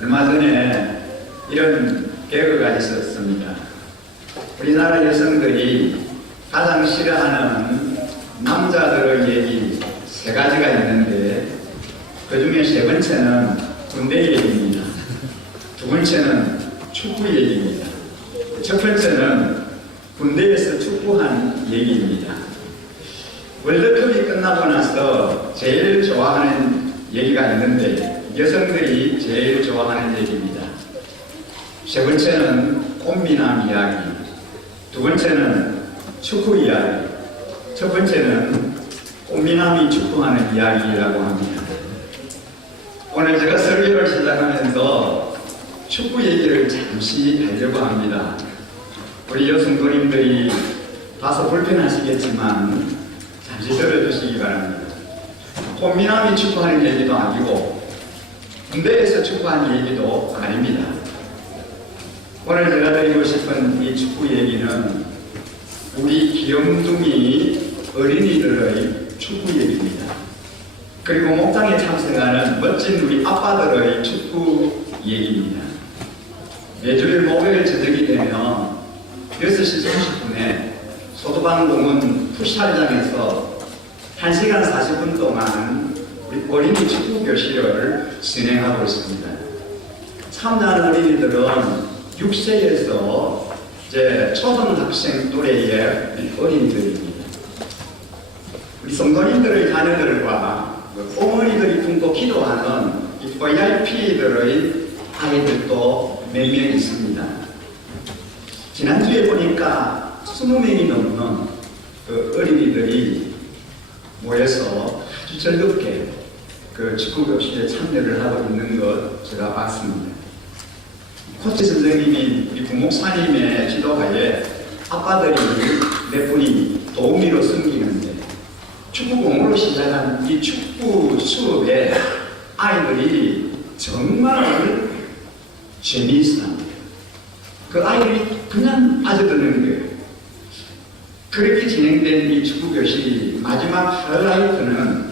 얼마 전에 이런 개그가 있었습니다. 우리나라 여성들이 가장 싫어하는 남자들의 얘기 세 가지가 있는데 그 중에 세 번째는 군대 얘기입니다. 두 번째는 축구 얘기입니다. 첫 번째는 군대에서 축구한 얘기입니다. 월드컵이 끝나고 나서 제일 좋아하는 얘기가 있는데 여성들이 제일 좋아하는 얘기입니다. 세 번째는 꽃미남 이야기, 두 번째는 축구 이야기, 첫 번째는 꽃미남이 축구하는 이야기라고 합니다. 오늘 제가 설교를 시작하면서 축구 얘기를 잠시 하려고 합니다. 우리 여성도님들이 다소 불편하시겠지만 잠시 들어주시기 바랍니다. 꽃미남이 축구하는 얘기도 아니고 군대에서 축구하는 얘기도 아닙니다. 오늘 제가 드리고 싶은 이 축구 얘기는 우리 귀염둥이 어린이들의 축구 얘기입니다. 그리고 목장에 참석하는 멋진 우리 아빠들의 축구 얘기입니다. 매주일 목요일 저녁이 되면 6시 30분에 소도방공원 풋살장에서 1시간 40분 동안 우리 어린이 축구 교실을 진행하고 있습니다. 참여하는 어린이들은 6세에서 이제 초등학생 또래의 어린이들입니다. 우리 성도님들의 자녀들과 어머니들이 품고 기도하는 이 VIP들의 아이들도 몇 명 있습니다. 지난주에 보니까 20명이 넘는 그 어린이들이 모여서 아주 즐겁게 그 축구 교실에 참여를 하고 있는 것 제가 봤습니다. 코치 선생님이 우리 부목사님의 지도하에 아빠들이 몇 분이 도우미로 섬기는데 축구공으로 시작한 이 축구 수업에 아이들이 정말 재미있습니다. 그 아이들이 그냥 빠져드는 거예요. 그렇게 진행된 이 축구 교실이 마지막 하이라이트는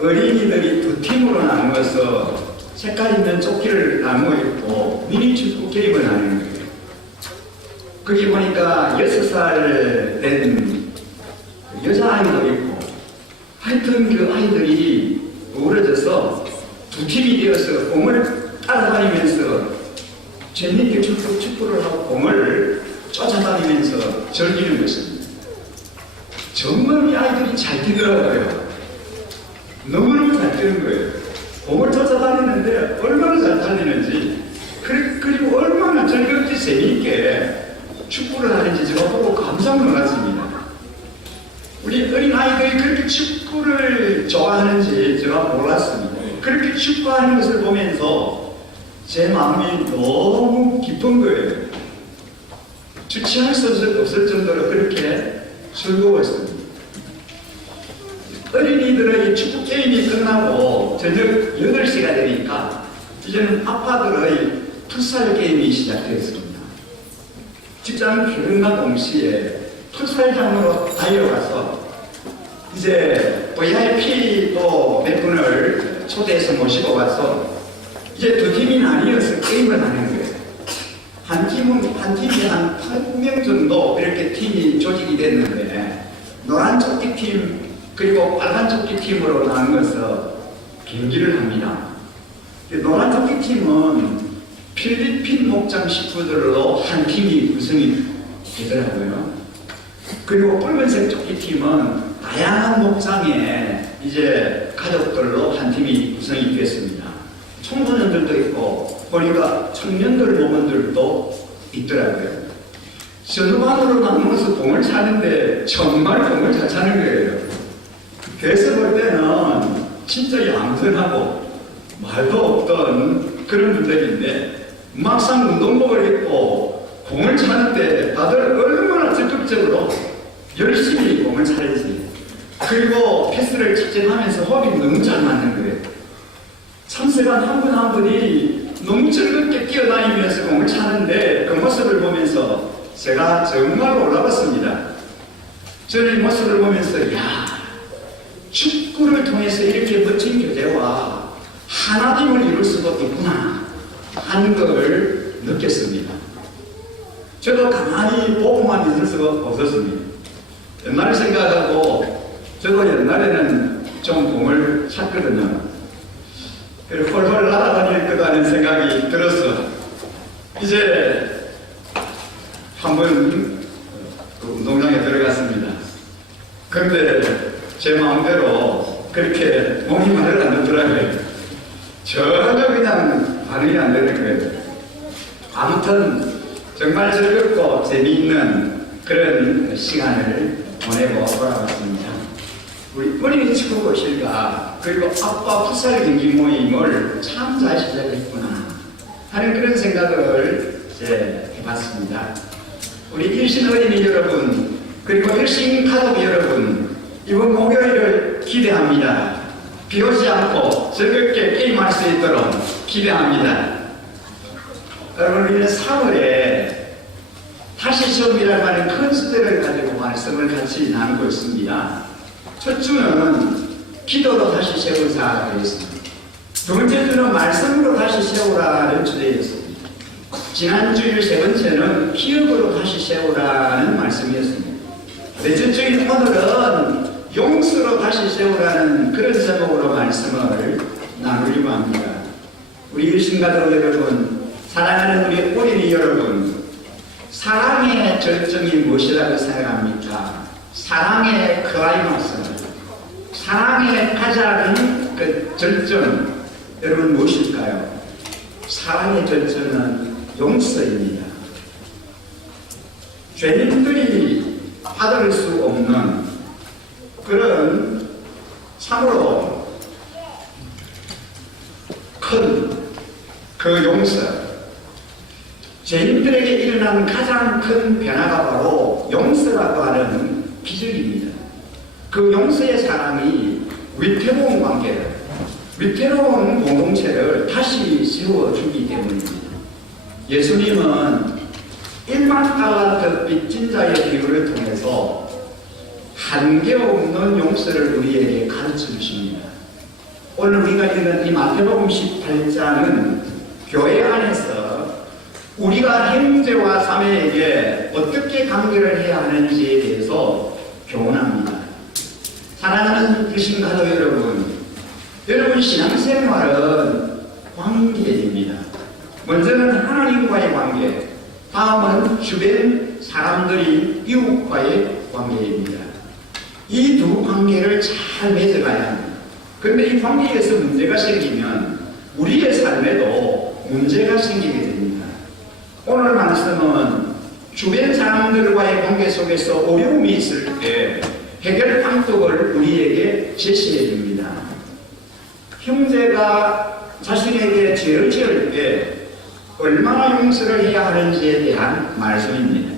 어린이들이 두 팀으로 나누어서 색깔 있는 조끼를 나누어 입고 미니 축구 게임을 하는 거예요. 거기 보니까 6살 된 여자아이도 있고 하여튼 그 아이들이 어우러져서 두 팀이 되어서 공을 따라다니면서 재밌게 축구를 하고 공을 쫓아다니면서 즐기는 것입니다. 정말 이 아이들이 잘 뛰더라고요. 너무너무 잘 뛰는 거예요. 공을 쫓아다니는데 얼마나 잘 달리는지 그리고 얼마나 즐겁게 재미있게 축구를 하는지 제가 보고 깜짝 놀랐습니다. 우리 어린 아이들이 그렇게 축구를 좋아하는지 제가 몰랐습니다. 그렇게 축구하는 것을 보면서 제 마음이 너무 기쁜 거예요. 주체할 수 없을 정도로 그렇게 즐거웠습니다. 어린이들의 축구 게임이 끝나고 저녁 8시가 되니까 이제는 아빠들의 풋살 게임이 시작되었습니다. 직장 퇴근과 동시에 풋살장으로 달려가서 이제 VIP도 몇 분을 초대해서 모시고 가서 이제 두 팀이 나뉘어서 게임을 하는 거예요. 한 팀이 한 8명 정도 이렇게 팀이 조직이 됐는데 노란 조끼 팀 그리고 빨간 조끼 팀으로 나누어서 경기를 합니다. 노란 조끼 팀은 필리핀 목장 식구들로 한 팀이 구성이 되더라고요. 그리고 붉은색 조끼 팀은 다양한 목장의 이제 가족들로 한 팀이 구성이 됐습니다. 청소년들도 있고 보니까 청년들 모범들도 있더라고요. 전후반으로 나누어서 공을 차는데 정말 공을 잘 차는 거예요. 그래서 볼 때는 진짜 얌전하고 말도 없던 그런 분들인데 막상 운동복을 입고 공을 차는데 다들 얼마나 적극적으로 열심히 공을 차는지 그리고 패스를 직진하면서 호흡이 너무 잘 맞는 거예요. 참새가 한 분 한 분이 너무 즐겁게 뛰어다니면서 공을 차는데 그 모습을 보면서 제가 정말 놀라웠습니다. 저는 이 모습을 보면서 야 축구를 통해서 이렇게 멋진 교제와 하나님을 이룰 수도 있구나 하는 걸 느꼈습니다. 저도 가만히 보고만 있을 수가 없었습니다. 옛날 생각하고 저도 옛날에는 좀 공을 찼거든요. 그리고 헐헐 날아다닐 거라는 생각이 들었어. 이제 한번 그 운동장에 들어갔습니다. 그런데 제 마음대로 그렇게 몸이 말을 안 듣더라고요. 전혀 그냥 반응이 안 되는 거예요. 아무튼 정말 즐겁고 재미있는 그런 시간을 보내고 돌아왔습니다. 우리 어린이 축구 교실과 그리고 아빠 풋살 경기 모임을 참 잘 시작했구나 하는 그런 생각을 이제 해봤습니다. 우리 일신 어린이 여러분 그리고 일신 가족 여러분 이번 목요일을 기대합니다. 비 오지 않고 즐겁게 게임할 수 있도록 기대합니다. 여러분 우리는 3월에 다시 시험이라고 하는 큰 주제를 가지고 말씀을 같이 나누고 있습니다. 첫 주는 기도로 다시 세우자 되었습니다. 두 번째 주는 말씀으로 다시 세우라는 주제였습니다. 지난주일 세 번째는 기억으로 다시 세우라는 말씀이었습니다. 넷째 주인 오늘은 용서로 다시 세우라는 그런 제목으로 말씀을 나누려고 합니다. 우리 일신가족 여러분, 사랑하는 우리 어린이 여러분, 사랑의 절정이 무엇이라고 생각합니까? 사랑의 클라이막스, 사랑의 가장 그 절정, 여러분 무엇일까요? 사랑의 절정은 용서입니다. 죄인들이 받을 수 없는 그런 참으로 큰 그 용서, 죄인들에게 일어난 가장 큰 변화가 바로 용서라고 하는 기적입니다. 그 용서의 사랑이 위태로운 관계를, 위태로운 공동체를 다시 세워주기 때문입니다. 예수님은 1만 달란트 빚진 자의 비유를 통해서 한계없는 용서를 우리에게 가르쳐 주십니다. 오늘 우리가 읽은 이 마태복음 18장은 교회 안에서 우리가 형제와 자매에게 어떻게 관계를 해야 하는지에 대해서 교훈합니다. 사랑하는 일신 가족 여러분 신앙생활은 관계입니다. 먼저는 하나님과의 관계, 다음은 주변 사람들인 이웃과의 관계입니다. 이 두 관계를 잘 맺어가야 합니다. 그런데 이 관계에서 문제가 생기면 우리의 삶에도 문제가 생기게 됩니다. 오늘 말씀은 주변 사람들과의 관계 속에서 어려움이 있을 때 해결 방법을 우리에게 제시해 줍니다. 형제가 자신에게 죄를 지을 때 얼마나 용서를 해야 하는지에 대한 말씀입니다.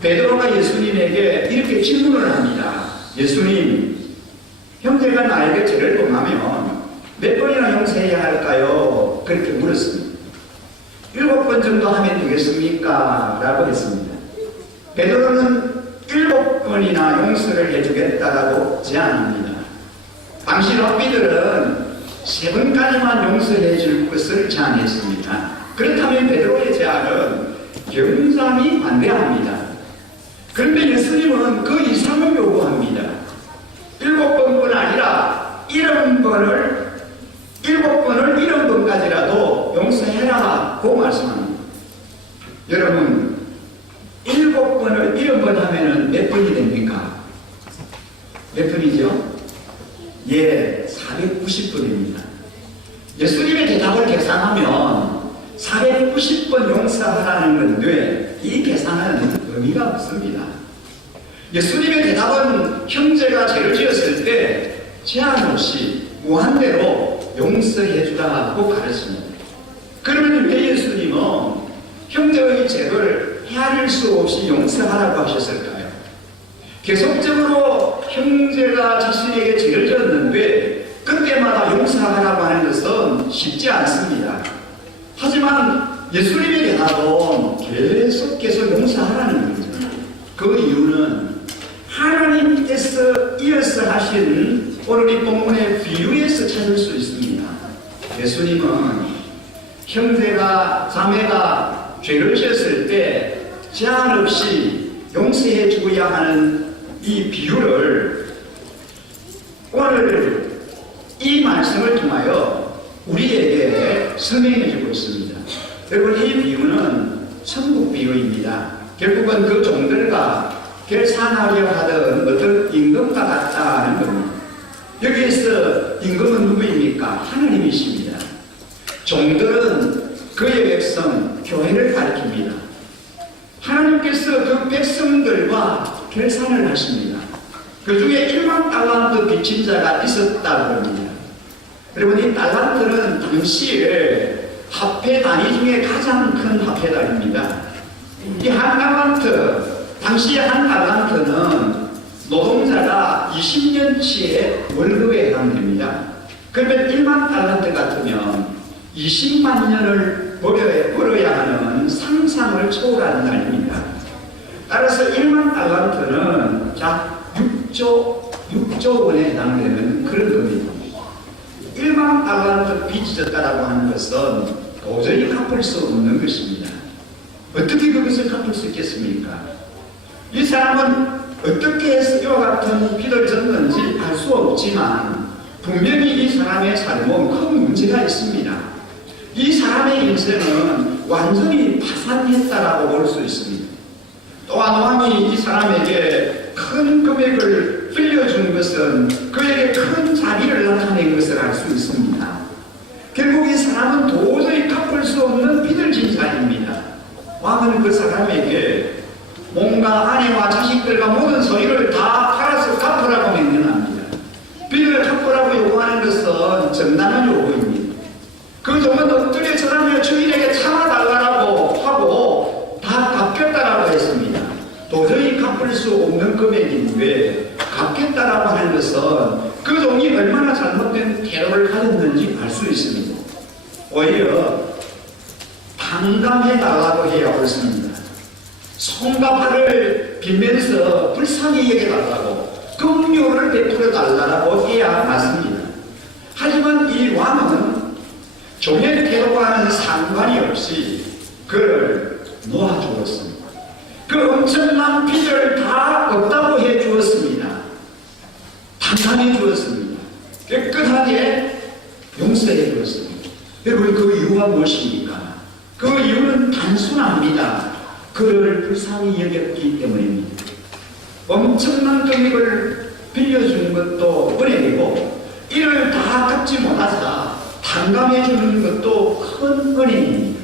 베드로가 예수님에게 이렇게 질문을 합니다. 예수님, 형제가 나에게 죄를 범하면 몇 번이나 용서해야 할까요? 그렇게 물었습니다. 7번 정도 하면 되겠습니까? 라고 했습니다. 베드로는 7번이나 용서를 해주겠다라고 제안합니다. 당시 랍비들은 3번까지만 용서해 줄 것을 제안했습니다. 그렇다면 베드로의 제안은 굉장히 반대합니다. 그런데 예수님은 그 이상을 요구합니다. 7번뿐 아니라 70번을 70번까지라도 용서해라고 말씀합니다. 여러분 7번을 70번 하면은 몇 번이 됩니까? 몇 번이죠? 예, 490번입니다. 예수님의 대답을 계산하면 490번 용서하라는 건데 이 계산은 의미가 없습니다. 예수님의 대답은 형제가 죄를 지었을 때 제한 없이 무한대로 용서해 주라고 가르칩니다. 그러면 왜 예수님은 형제의 죄를 헤아릴 수 없이 용서하라고 하셨을까요? 계속적으로 형제가 자신에게 죄를 지었는데 그때마다 용서하라고 하는 것은 쉽지 않습니다. 하지만 예수님의 대답은 계속 용서하라는 거죠. 그 이유는 하나님께서 이어서 하신 오늘 이 본문의 비유에서 찾을 수 있습니다. 예수님은 형제가 자매가 죄를 지었을 때 제한 없이 용서해 주어야 하는 이 비유를 오늘 이 말씀을 통하여 우리에게 설명해 주고 있습니다. 여러분, 이 비유는 천국 비유입니다. 결국은 그 종들과 결산하려 하던 어떤 임금과 같다는 겁니다. 여기에서 임금은 누구입니까? 하나님이십니다. 종들은 그의 백성, 교회를 가리킵니다. 하나님께서 그 백성들과 결산을 하십니다. 그 중에 1만 달란트 빚진 자가 있었다고 합니다. 여러분, 이 달란트는 당시에 화폐 단위 중에 가장 큰 화폐 단위입니다. 이 한 달란트, 당시에 한 달란트는 노동자가 20년치의 월급에 해당됩니다. 그러면 1만 달란트 같으면 20만 년을 벌어야 하는 상상을 초월하는 날입니다. 따라서 1만 달란트는 6조 원에 해당되는 그런 금액입니다. 1만 달란트 빚이 졌다라고 하는 것은 도저히 갚을 수 없는 것입니다. 어떻게 그것을 갚을 수 있겠습니까? 이 사람은 어떻게 해서 이와 같은 빚을 졌는지 알 수 없지만 분명히 이 사람의 삶은 큰 문제가 있습니다. 이 사람의 인생은 완전히 파산했다라고 볼 수 있습니다. 또한 왕이 이 사람에게 큰 금액을 빌려준 것은 그에게 큰 자비를 나타낸 것을 알 수 있습니다. 결국 이 사람은 도저히 갚을 수 없는 빚을 진 자입니다. 왕은 그 사람에게 몸과 아내와 자식들과 모든 소유를 다 팔아서 갚으라고 명령합니다. 빚을 갚으라고 요구하는 것은 정당한 요구입니다. 그 종은 엎드려 절하며 주인에게 참아달라고 하고 다 갚겠다라고 했습니다. 도저히 갚을 수 없는 금액인데 갚겠다라고 하는 것은 그 종이 얼마나 잘못된 태도를 가졌는지 알 수 있습니다. 오히려 탕감해달라고 해야 옳습니다. 손과 발을 빌면서 불쌍히 여겨달라고, 긍휼을 베풀어 달라고 해야 맞습니다. 하지만 이 왕은 종의 태도와는 상관이 없이 그를 놓아주었습니다. 그 엄청난 빚을 다 없다고 해 주었습니다. 탕감해 주었습니다. 깨끗하게 용서해 주었습니다. 여러분, 그 이유가 무엇입니까? 그 이유는 단순합니다. 그를 불쌍히 여겼기 때문입니다. 엄청난 금액을 빌려주는 것도 은혜이고 이를 다 갚지 못하자 탕감해 주는 것도 큰 은혜입니다.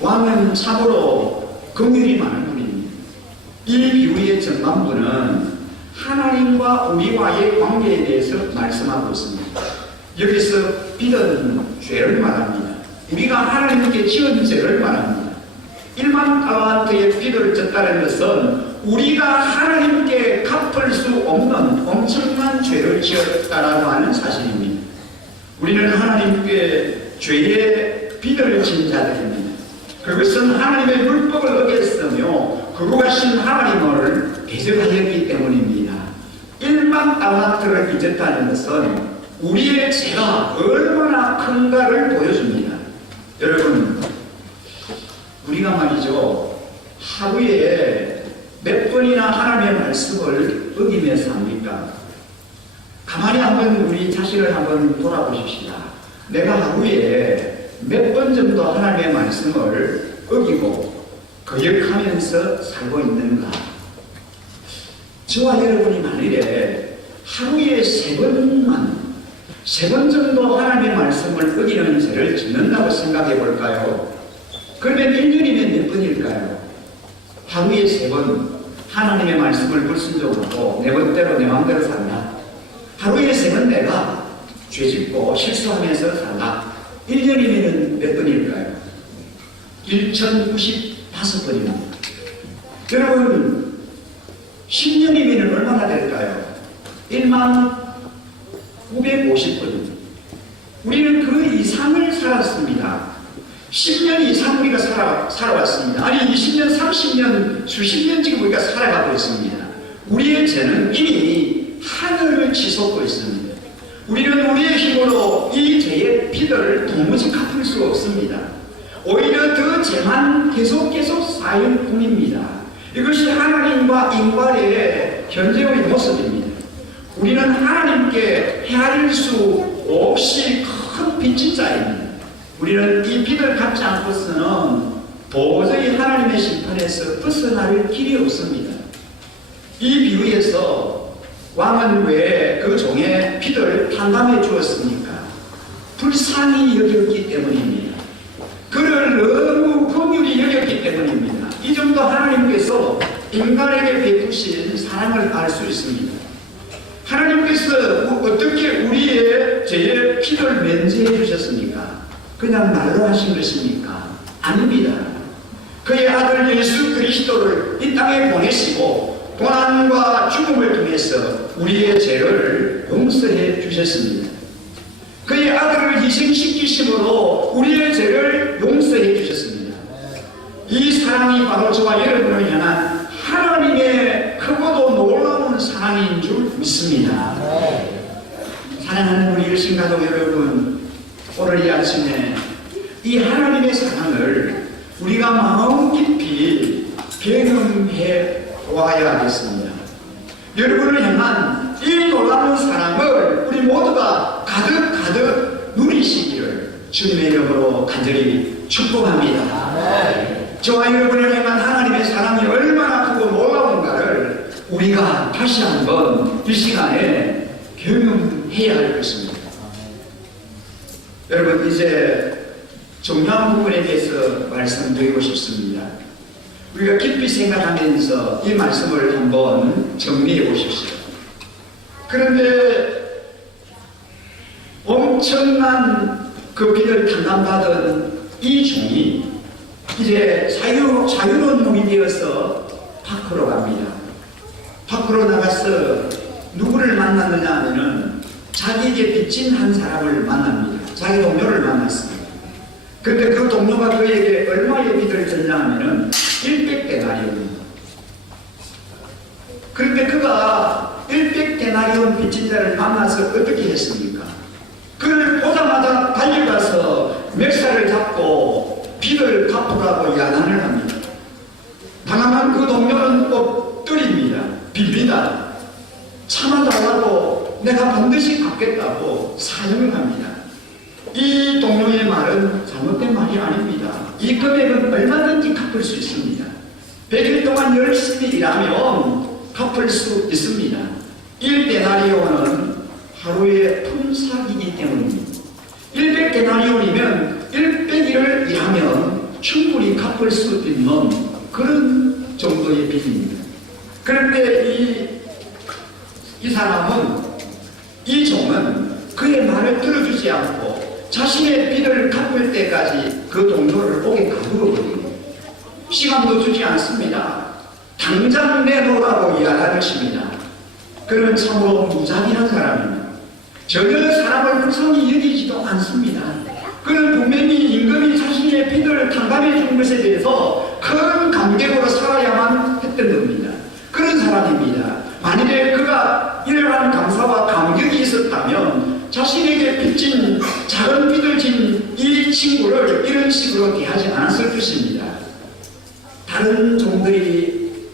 왕은 참으로 긍휼이 많은 분입니다. 이 비유의 전반부는 하나님과 우리와의 관계에 대해서 말씀하고 있습니다. 여기서 빚은 죄를 말합니다. 우리가 하나님께 지은 죄를 말합니다. 1만 달란트의 빚을 졌다는 것은 우리가 하나님께 갚을 수 없는 엄청난 죄를 지었다라고 하는 사실입니다. 우리는 하나님께 죄의 빚을 진 자들입니다. 그것은 하나님의 율법을 어겼으며 거룩하신 하나님을 대적하였기 때문입니다. 1만 달란트를 빚졌다는 것은 우리의 죄가 얼마나 큰가를 보여줍니다. 여러분, 우리가 말이죠, 하루에 몇 번이나 하나님의 말씀을 어기며 삽니까? 가만히 한번 우리 자신을 한번 돌아보십시다. 내가 하루에 몇 번 정도 하나님의 말씀을 어기고 거역하면서 살고 있는가? 저와 여러분이 만일에 하루에 세 번 정도 하나님의 말씀을 어기는 죄를 짓는다고 생각해 볼까요? 그러면 1년이면 몇 번일까요? 하루에 3번 하나님의 말씀을 불순종하고 내 번대로 내 마음대로 산다. 하루에 3번 내가 죄짓고 실수하면서 산다. 1년이면 몇 번일까요? 1095번입니다. 여러분, 10년이면 얼마나 될까요? 10,950번입니다. 우리는 그 이상을 살았습니다. 10년 이상 우리가 살아왔습니다. 아니 20년, 30년, 수십 년 지금 우리가 살아가고 있습니다. 우리의 죄는 이미 하늘을 치솟고 있습니다. 우리는 우리의 힘으로 이 죄의 피를 도무지 갚을 수 없습니다. 오히려 그 죄만 계속 쌓일 뿐입니다. 이것이 하나님과 인간의 현재의 모습입니다. 우리는 하나님께 헤아릴 수 없이 큰 빚진 자입니다. 우리는 이 빚을 갚지 않고서는 도저히 하나님의 심판에서 벗어날 길이 없습니다. 이 비유에서 왕은 왜 그 종의 빚을 탕감해 주었습니까? 불쌍히 여겼기 때문입니다. 그를 너무 긍휼히 여겼기 때문입니다. 이 정도 하나님께서 인간에게 베푸신 사랑을 알 수 있습니다. 하나님께서 어떻게 우리의 죄의 피를 면제해 주셨습니까? 그냥 말로 하신 것입니까? 아닙니다. 그의 아들 예수 그리스도를 이 땅에 보내시고 고난과 죽음을 통해서 우리의 죄를 용서해 주셨습니다. 그의 아들을 희생시키심으로 우리의 죄를 용서해 주셨습니다. 이 사랑이 바로 저와 여러분을 향한 하나님의 크고도 놀라운 사랑인 줄 믿습니다. 사랑하는 우리 일신가족 여러분, 오늘 이 아침에 이 하나님의 사랑을 우리가 마음 깊이 경험해 와야 하겠습니다. 여러분을 향한 이 놀라운 사랑을 우리 모두가 가득 누리시기를 주님의 이름으로 간절히 축복합니다. 저와 여러분을 향한 하나님의 사랑이 얼마나 크고 놀라운가를 우리가 다시 한번 이 시간에 경험해야 할 것입니다. 여러분, 이제 중요한 부분에 대해서 말씀드리고 싶습니다. 우리가 깊이 생각하면서 이 말씀을 한번 정리해 보십시오. 그런데 엄청난 그 빚을 탕감받은 이 종이 이제 자유로운 종이 되어서 밖으로 갑니다. 밖으로 나가서 누구를 만났느냐 하면은 자기에게 빚진 한 사람을 만납니다. 자기 동료를 만났습니다. 그런데 그 동료가 그에게 얼마의 빚을 졌냐 하면은 100데나리온입니다. 그런데 그가 100데나리온 빚진 자를 만나서 어떻게 했습니까? 그를 보자마자 달려가서 멱살을 잡고 빚을 갚으라고 야단을 합니다. 당황한 그 동료는 엎드립니다. 빕니다. 참아달라고 내가 반드시 갚겠다고 사정을 합니다. 이 동료의 말은 잘못된 말이 아닙니다. 이 금액은 얼마든지 갚을 수 있습니다. 100일 동안 열심히 일하면 갚을 수 있습니다. 1데나리온은 하루의 품삯이기 때문입니다. 100데나리온이면 100일을 일하면 충분히 갚을 수 있는 그런 정도의 빚입니다. 그런데 이 사람은, 이 종은 그의 말을 들어주지 않고 자신의 빚을 갚을 때까지 그 동료를 옥에 가두어버립니다. 시간도 주지 않습니다. 당장 내놓으라고 이야기하십니다. 그는 참으로 무자비한 사람입니다. 전혀 사람을 불쌍히 여기지도 않습니다. 그는 분명히 임금이 자신의 빚을 탕감해 준 것에 대해서 큰 감격으로 살아야만 했던 겁니다. 그런 사람입니다. 만일에 그가 이러한 감사와 감격이 있었다면 자신에게 빚진 작은 빚을 진 이 친구를 이런 식으로 대하지 않았을 것입니다. 다른 종들이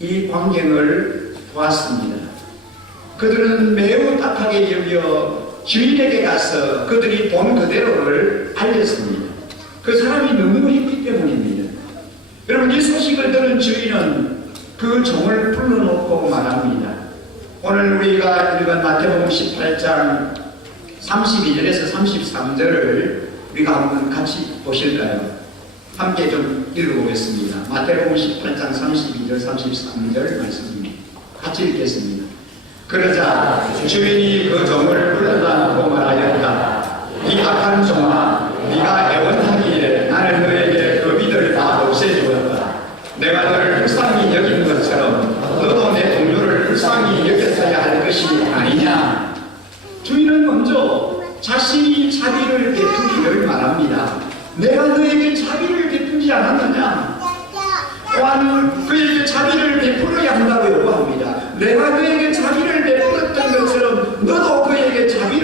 이 광경을 보았습니다. 그들은 매우 딱하게 여겨 주인에게 가서 그들이 본 그대로를 알렸습니다. 그 사람이 너무 했기 때문입니다. 여러분, 이 소식을 들은 주인은 그 종을 불러놓고 말합니다. 오늘 우리가 읽은 마태복음 18장 32절에서 33절을 우리가 한번 같이 보실까요? 함께 좀 읽어보겠습니다. 마태복음 18장 32절 33절 말씀입니다. 같이 읽겠습니다. 그러자 주인이 그 종을 불러다 놓고 말하였다. 이 악한 종아, 네가 애원하기에 나는 너에게 그 빚을 다 없애주었다. 내가 너를 불쌍히 여긴 것처럼 너도 내 동료를 불쌍히 여겼어야 할 것이 아니냐. 주인은 먼저 자신이 자비를 베푸기를 말합니다. 내가 너에게 자비를 베푸지 않았느냐? 또한 그에게 자비를 베풀어야 한다고 요구합니다. 내가 그에게 자비를 베풀었던 것처럼 너도 그에게 자비를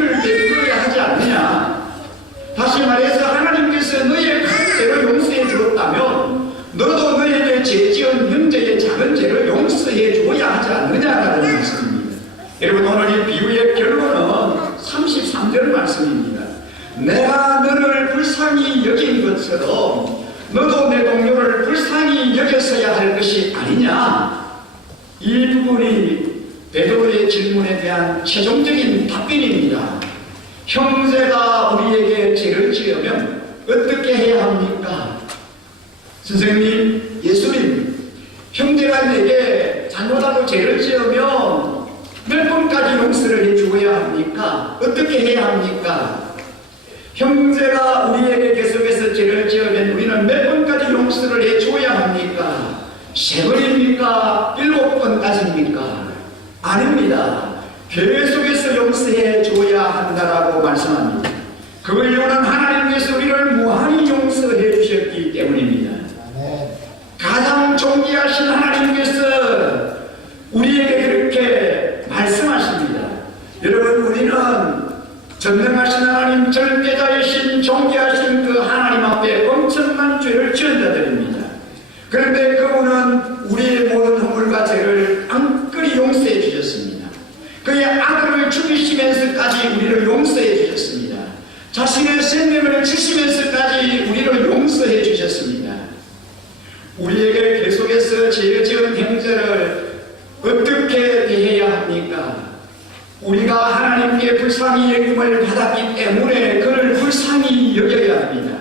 말해서 하나님께서 너의 큰 죄를 용서해 주었다면 너도 너에게 죄 지은 형제의 작은 죄를 용서해 줘야 하지 않느냐라는 말씀입니다. 여러분, 오늘 이 비유의 결론은 33절 말씀입니다. 내가 너를 불쌍히 여긴 것처럼 너도 내 동료를 불쌍히 여겼어야 할 것이 아니냐. 이 부분이 베드로의 질문에 대한 최종적인 답변입니다. 형제가 우리에게 죄를 지으면 어떻게 해야 합니까? 선생님, 예수님, 형제가 내게 잘못하고 죄를 지으면 몇 번까지 용서를 해주어야 합니까? 어떻게 해야 합니까? 형제가 우리에게 계속해서 죄를 지으면 우리는 몇 번까지 용서를 해줘야 합니까? 3번입니까? 7번까지입니까? 아닙니다. 계속해서 용서해 줘야 한다라고 말씀합니다. 그 이유는 하나님께서 우리를 무한히 용서해 주셨기 때문입니다. 가장 존귀하신 하나님께서 우리에게 그렇게 말씀하십니다. 여러분, 우리는 전능하신 하나님, 절대자이신 존귀하신 그 하나님 앞에 엄청난 죄를 지은 자들입니다. 그런데 그분은 우리의 모든 허물과 죄를 안끄리 용서해 주셨습니다. 그의 아들을 죽이시면서까지 우리를 용서해 주셨습니다. 자신의 생명을 주시면서까지 우리를 용서해 주셨습니다. 우리에게 계속해서 죄 지은 형제를 어떻게 대해야 합니까? 우리가 하나님께 불쌍히 여김을 받았기 때문에 그를 불쌍히 여겨야 합니다.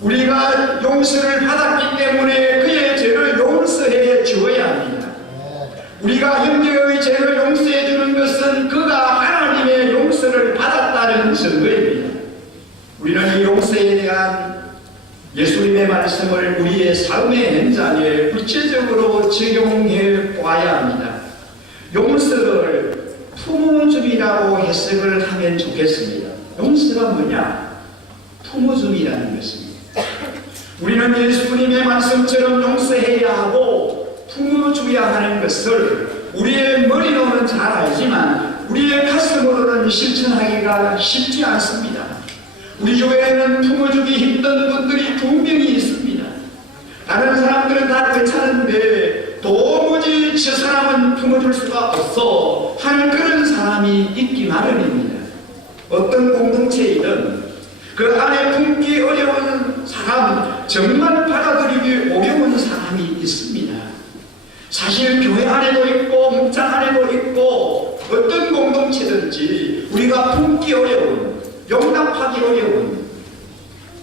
우리가 용서를 받았기 때문에 그의 죄를 용서해 주어야 합니다. 우리가 형제의 죄를 용서해 주는 것은 그가 하나님의 용서를 받았다는 증거입니다. 우리는 이 용서에 대한 예수님의 말씀을 우리의 삶의 현장에 구체적으로 적용해 보아야 합니다. 용서를 품어줌이라고 해석을 하면 좋겠습니다. 용서가 뭐냐? 품어줌이라는 것입니다. 우리는 예수님의 말씀처럼 용서해야 하고 품어줘야 하는 것을 우리의 머리로는 잘 알지만 우리의 가슴으로는 실천하기가 쉽지 않습니다. 우리 교회에는 품어주기 힘든 분들이 분명히 있습니다. 다른 사람들은 다 괜찮은데 도무지 저 사람은 품어줄 수가 없어 하는 그런 사람이 있기 마련입니다. 어떤 공동체이든 그 안에 품기 어려운 사람, 정말 받아들이기 어려운 사람이 있습니다. 사실 교회 안에도 있고 목장 안에도 있고 어떤 공동체든지 우리가 품기 어려운, 용납하기 어려운,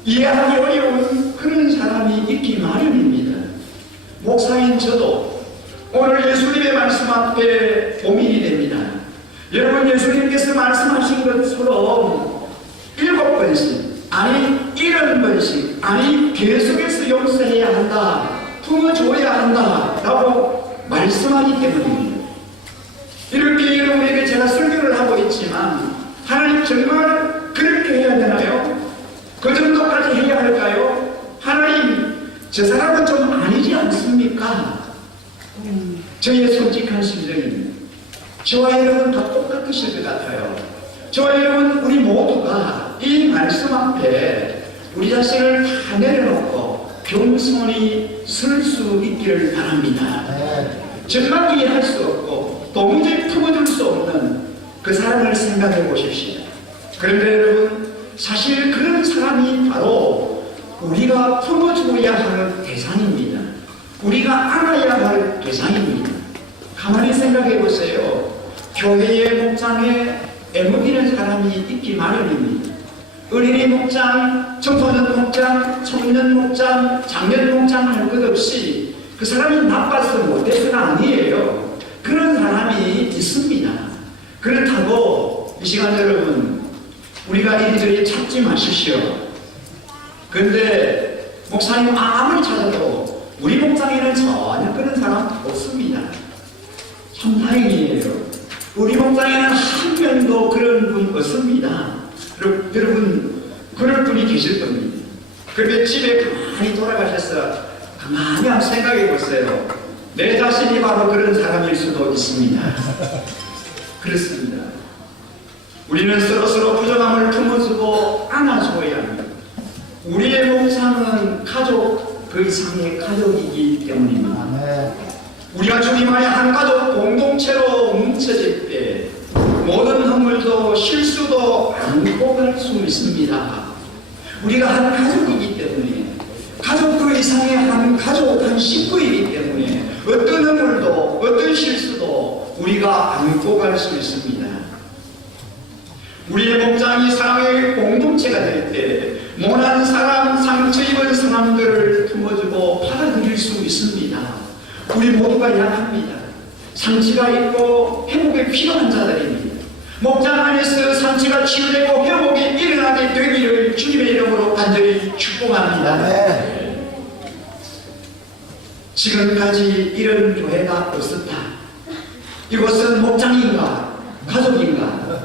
이해하기 어려운 그런 사람이 있기 마련입니다. 목사인 저도 오늘 예수님의 말씀 앞에 고민이 됩니다. 여러분, 예수님께서 말씀하신 것처럼 7번씩, 아니 70번씩, 아니 계속해서 용서해야 한다, 품어줘야 한다 라고 말씀하기 때문입니다. 이렇게 여러분에게 제가 설교를 하고 있지만 하나님 정말 그렇게 해야 되나요? 그 정도까지 해야 할까요? 하나님, 저 사람은 좀 아니지 않습니까? 저의 솔직한 심정입니다. 저와 여러분 다 똑같으실 것 같아요. 저와 여러분, 우리 모두가 이 말씀 앞에 우리 자신을 다 내려놓고 겸손히 설 수 있기를 바랍니다. 정말 이해할 수 없고 도무지 품어줄 수 없는 그 사람을 생각해 보십시오. 그런데 여러분, 사실 그런 사람이 바로 우리가 품어줘야 할 대상입니다. 우리가 안아야 할 대상입니다. 가만히 생각해 보세요. 교회의 목장에 애먹이는 사람이 있기 마련입니다. 어린이 목장, 청소년 목장, 청년 목장, 장년 목장 할 것 없이 그 사람이 나빠서 못해서가 아니에요. 그런 사람이 있습니다. 그렇다고 이 시간 여러분, 우리가 이리저리 찾지 마십시오. 그런데 목사님 아무리 찾아도 우리 목장에는 전혀 그런 사람 없습니다. 참 다행이에요. 우리 목장에는 한 명도 그런 분 없습니다. 여러분, 그럴 분이 계실 겁니다. 그런데 집에 가만히 돌아가셔서 가만히 한번 생각해 보세요. 내 자신이 바로 그런 사람일 수도 있습니다. 그렇습니다. 우리는 서로서로 부정함을 품어주고 안아줘야 합니다. 그 이상의 가족이기 때문입니다. 아멘. 우리가 주님 안에 한 가족 공동체로 뭉쳐질 때 모든 허물도 실수도 안고 갈 수 있습니다. 우리가 한 가족이기 때문에 가족 그 이상의 한 가족, 한 식구이기 때문에 어떤 허물도 어떤 실수도 우리가 안고 갈 수 있습니다. 우리의 목장이 사랑의 공동체가 될 때 모난 사람, 상처 입은 사람들을 품어주고 받아들일 수 있습니다. 우리 모두가 약합니다. 상처가 있고 회복이 필요한 자들입니다. 목장 안에서 상처가 치유되고 회복이 일어나게 되기를 주님의 이름으로 간절히 축복합니다. 아멘. 지금까지 이런 교회가 없었다. 이곳은 목장인가 가족인가?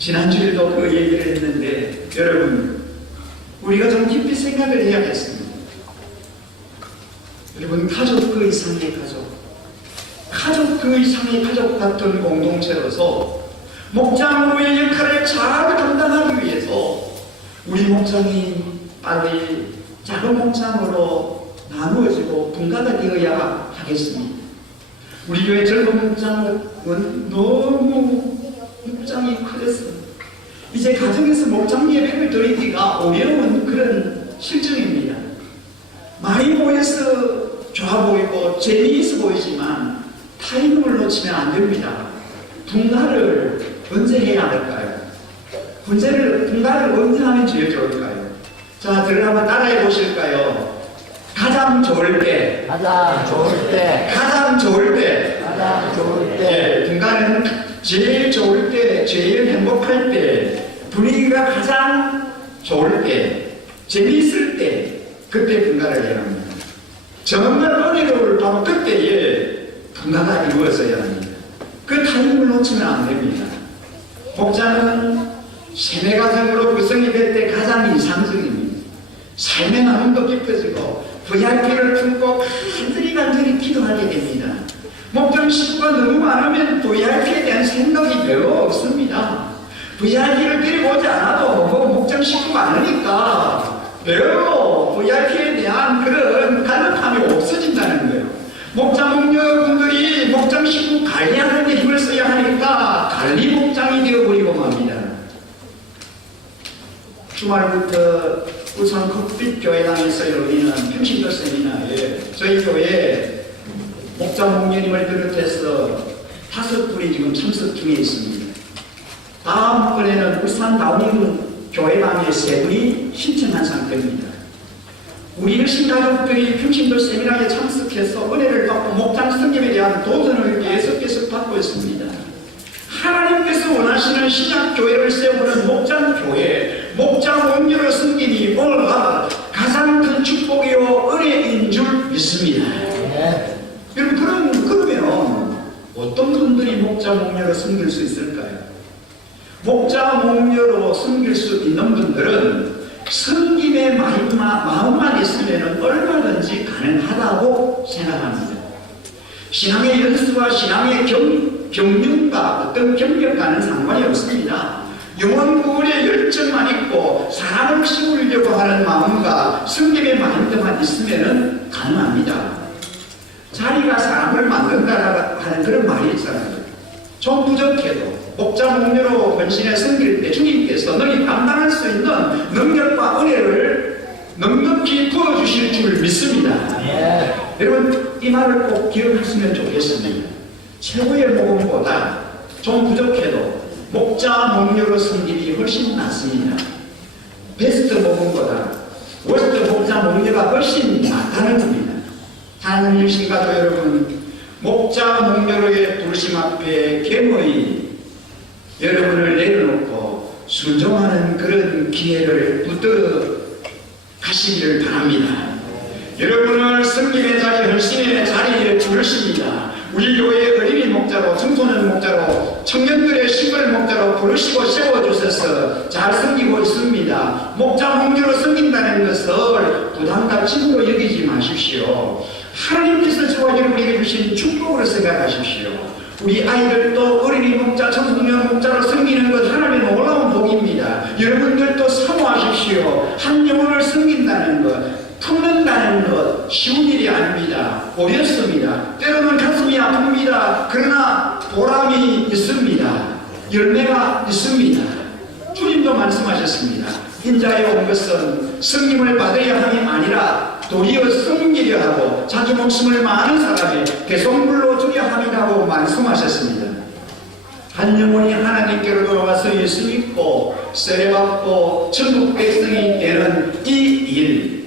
지난주에도 그 얘기를 했는데 여러분 우리가 좀 깊이 생각을 해야겠습니다. 여러분 가족 그 이상의 가족 그 이상의 가족 같은 공동체로서 목장으로의 역할을 잘 감당하기 위해서 우리 목장이 빨리 작은 목장으로 나누어지고 분가가 되어야 하겠습니다. 우리 교회 젊은 목장은 너무 목장이 커졌습니다. 이제 가정에서 목장 예배를 드리기가 어려운 그런 실정입니다. 많이 모여서 좋아 보이고 재미있어 보이지만 타이밍을 놓치면 안 됩니다. 분가를 언제 해야 할까요? 분가를 언제 하면 제일 좋을까요? 자, 들어가면 따라해 보실까요? 가장 좋을 때, 가장 좋을 때, 가장 좋을 때, 가장 좋을 때, 분가는 제일 좋을 때, 제일 행복할 때, 분위기가 가장 좋을 때, 재미있을 때, 그때 분가를 해야 합니다. 정말 은혜로울 바로 그때에 분가가 이루어져야 합니다. 그 타이밍을 놓치면 안 됩니다. 목장은 세뇌 가정으로 구성이 될 때 가장 이상적입니다. 삶의 나눔도 깊어지고 VIP를 품고 간절히 기도하게 됩니다. 목장 식구가 너무 많으면 VIP에 대한 생각이 별로 없습니다. VIP를 데리고 오지 않아도 목장 식구가 많으니까 별로 VIP에 대한 그런 갈급함이 없어진다는 거예요. 목장 목녀분들이 목장 식구 관리하는 데 힘을 써야 하니까 관리 목장이 되어버리고 맙니다. 주말부터 부산 컵빛교회당에서 열리는 평신도 세미나에 저희 교회 목장 목녀님을 비롯해서 5분이 지금 참석 중에 있습니다. 다음번에는 부산 다운링 교회당에 3분이 신청한 상태입니다. 우리 열심가족들이 평신도 세미나에 참석해서 은혜를 받고 목장 성김에 대한 도전을 계속 받고 있습니다. 하나님께서 원하시는 신약교회를 세우는 목장교회, 목장 원교로 섬김이 오늘 가장 큰 축복이요 은혜인 줄 믿습니다. 네. 여러분 그러면 어떤 분들이 목장 목녀로 섬길 수 있을까요? 목자 목녀로 섬길 수 있는 분들은 섬김의 마음만 있으면 얼마든지 가능하다고 생각합니다. 신앙의 연수와 신앙의 경륜과 어떤 경력과는 상관이 없습니다. 영혼 구원의 열정만 있고 사람을 심으려고 하는 마음과 섬김의 마음만 있으면 가능합니다. 자리가 사람을 만든다 하는 그런 말이 있잖아요. 좀 부족해도 목자 목녀로 헌신해 섬길 때 주님께서 너희 감당할 수 있는 능력과 은혜를 넉넉히 부어주실 줄 믿습니다. 네. 여러분 이 말을 꼭 기억하시면 좋겠습니다. 최고의 복음보다 좀 부족해도 목자 목녀로 섬김이 훨씬 낫습니다. 베스트 복음보다 워스트 목자 목녀가 훨씬 낫다는 겁니다. 하나님 신가도 여러분 목자 목녀로의 부르심 앞에 겸허히 여러분을 내려놓고 순종하는 그런 기회를 붙들어 가시기를 바랍니다. 여러분을 섬김의 자리, 헌신의 자리에 부르십니다. 우리 교회의 어린이 목자로, 청소년 목자로, 청년들의 시골 목자로 부르시고 세워주셔서 잘 섬기고 있습니다. 목자 목녀로 섬긴다는 것을 부담과 짐으로 여기지 마십시오. 하나님께서 저와 여러분에게 주신 축복으로 생각하십시오. 우리 아이들도 어린이 목자, 청소년 목자로 섬기는 것 하나님의 놀라운 복입니다. 여러분들도 사모하십시오. 한 영혼을 섬긴다는 것, 품는다는 것 쉬운 일이 아닙니다. 어렵습니다. 때로는 가슴이 아픕니다. 그러나 보람이 있습니다. 열매가 있습니다. 주님도 말씀하셨습니다. 인자에 온 것은 승림을 받으려 함이 아니라 도리어 섬기려 하고 자기 목숨을 많은 사람의 배송물로 주려 함이라고 말씀하셨습니다. 한 영혼이 하나님께로 돌아와서 예수 믿고 세례받고 천국 백성이 되는 이 일,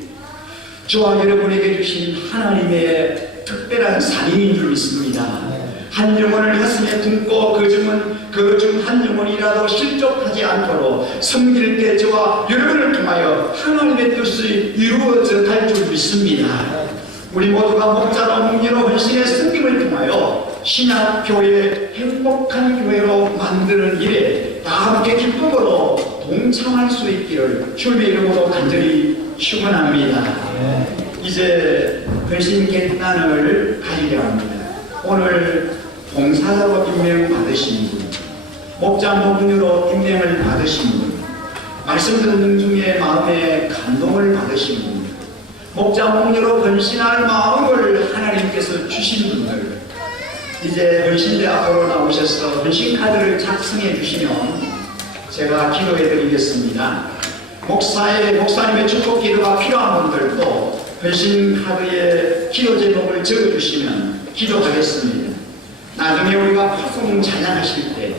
저와 여러분에게 주신 하나님의 특별한 사명인 줄 믿습니다. 한 영혼을 가슴에 품고 그 중 한 영혼이라도 실족하지 않도록 섬길 때 저와 여러분을 통하여 하나님의 뜻이 이루어져 갈 줄 믿습니다. 우리 모두가 목자로 목리로 헌신의 섬김을 통하여 신약교회 행복한 교회로 만드는 일에 다 함께 기쁨으로 동참할 수 있기를 주님의 이름으로 간절히 축원합니다. 이제 헌신 결단을 가지려 합니다. 오늘 봉사자로 임명받으신 분, 목자 목류로 임명을 받으신 분, 말씀 듣는 중에 마음에 감동을 받으신 분, 목자 목류로 헌신할 마음을 하나님께서 주신 분들, 이제 헌신대 앞으로 나오셔서 헌신카드를 작성해 주시면 제가 기도해 드리겠습니다. 목사님의 축복 기도가 필요한 분들도 헌신카드에 기도 제목을 적어주시면 기도하겠습니다. 나중에 우리가 파송 찬양하실 때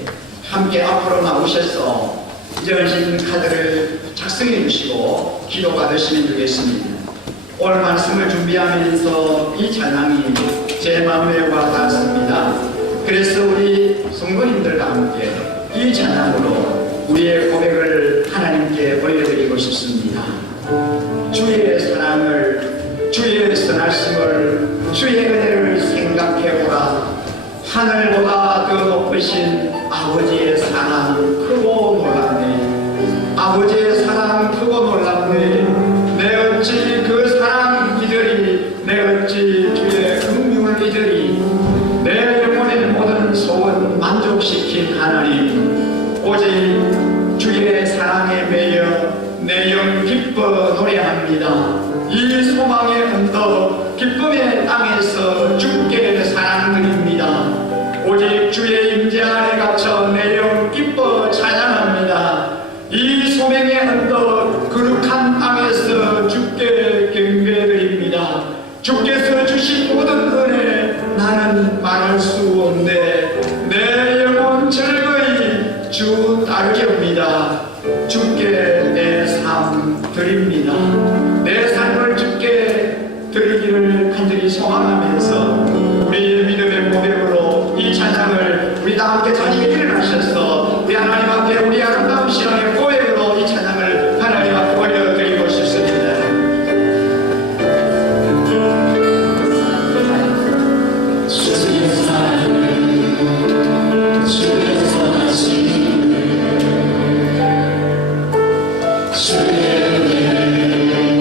함께 앞으로 나오셔서 이제 헌신카드를 작성해 주시고 기도 받으시면 되겠습니다. 오늘 말씀을 준비하면서 이 찬양이 제 마음에 와닿습니다. 그래서 우리 성도님들과 함께 이 찬양으로 우리의 고백을 하나님께 올려드리고 싶습니다. 주의 사랑을, 주의 선하심을, 주의 은혜를 생각해보라. 하늘보다 더 높으신 아버지의 사랑 크고 놀랍네. 아버지의 사랑 크고 놀랍네. 내 어찌 그 사랑 이들이, 내 어찌 주의 긍휼을 이들이, 내 영혼의 모든 소원 만족시킨 하나님, 오직 주의 사랑에 매여 내 영 기뻐 노래합니다. 이 소망의 언덕 기쁨의 땅에서 주께 사랑드립니다. 오직 주의 임재 안에 갇혀 내 영 기뻐 찬양합니다. 이 소명의 언덕 거룩한 땅에서 주께 경배드립니다. 주께서 주신 모든 은혜 나는 말할 수 없네. 내 영혼 즐거이 주 따르렵니다. 주께 내 삶 드립니다. 내 삶을 주께 드리기를 간절히 소망하면서 우리의 믿음의 고백으로 이 찬양을 우리 다 함께 자리에 일어나셔서 우리 하나님 앞에 우리 아름다운 신앙의 고백으로 이 찬양을 하나님 앞에 올려드리고 싶습니다. 주의 사랑을, 주의 선하심을, 주의 은혜를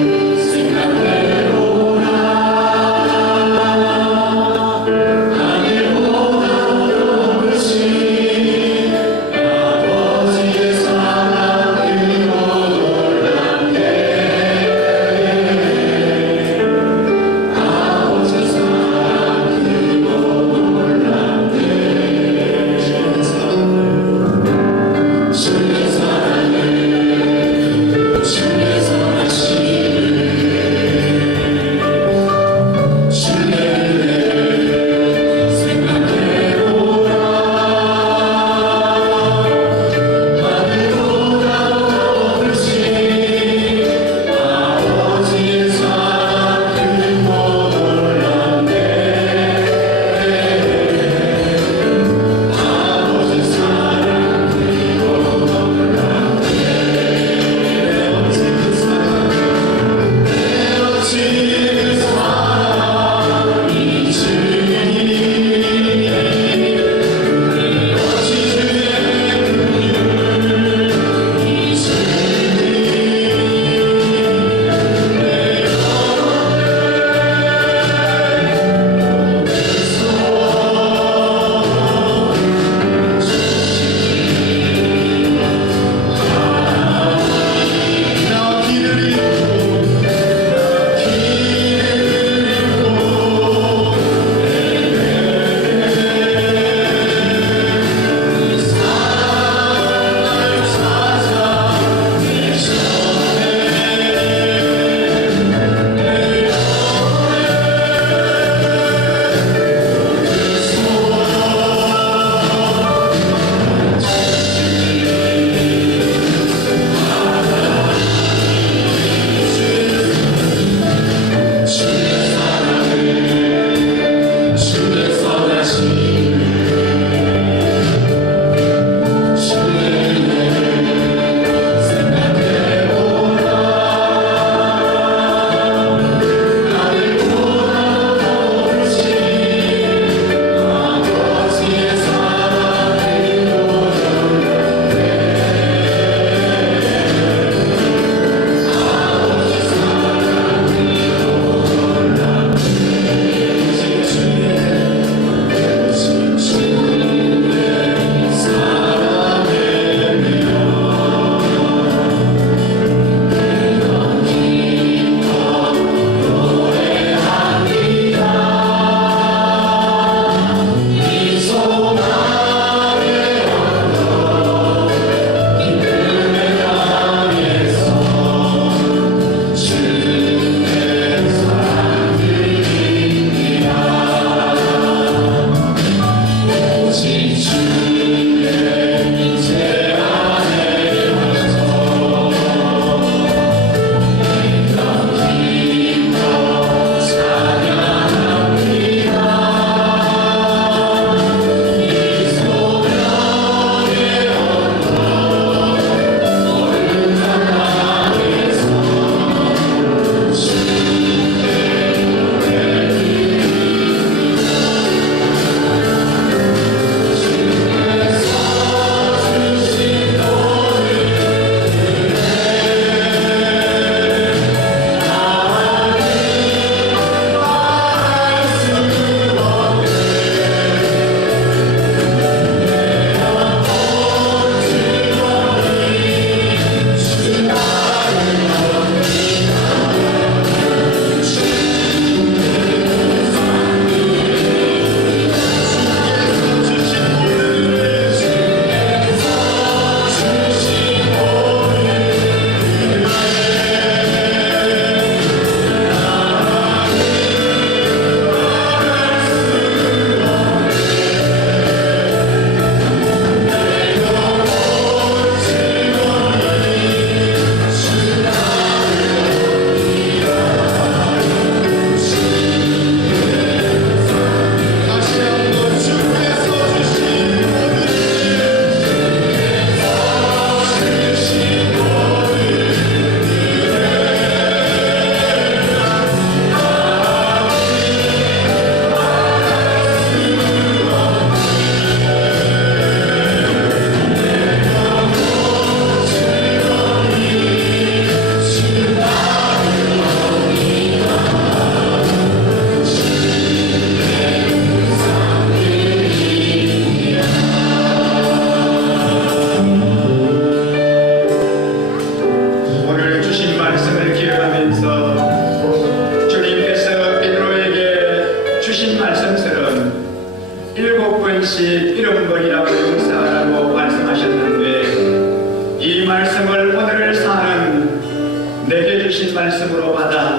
말씀으로 받아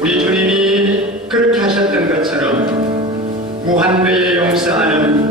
우리 주님이 그렇게 하셨던 것처럼 무한대에 용서하는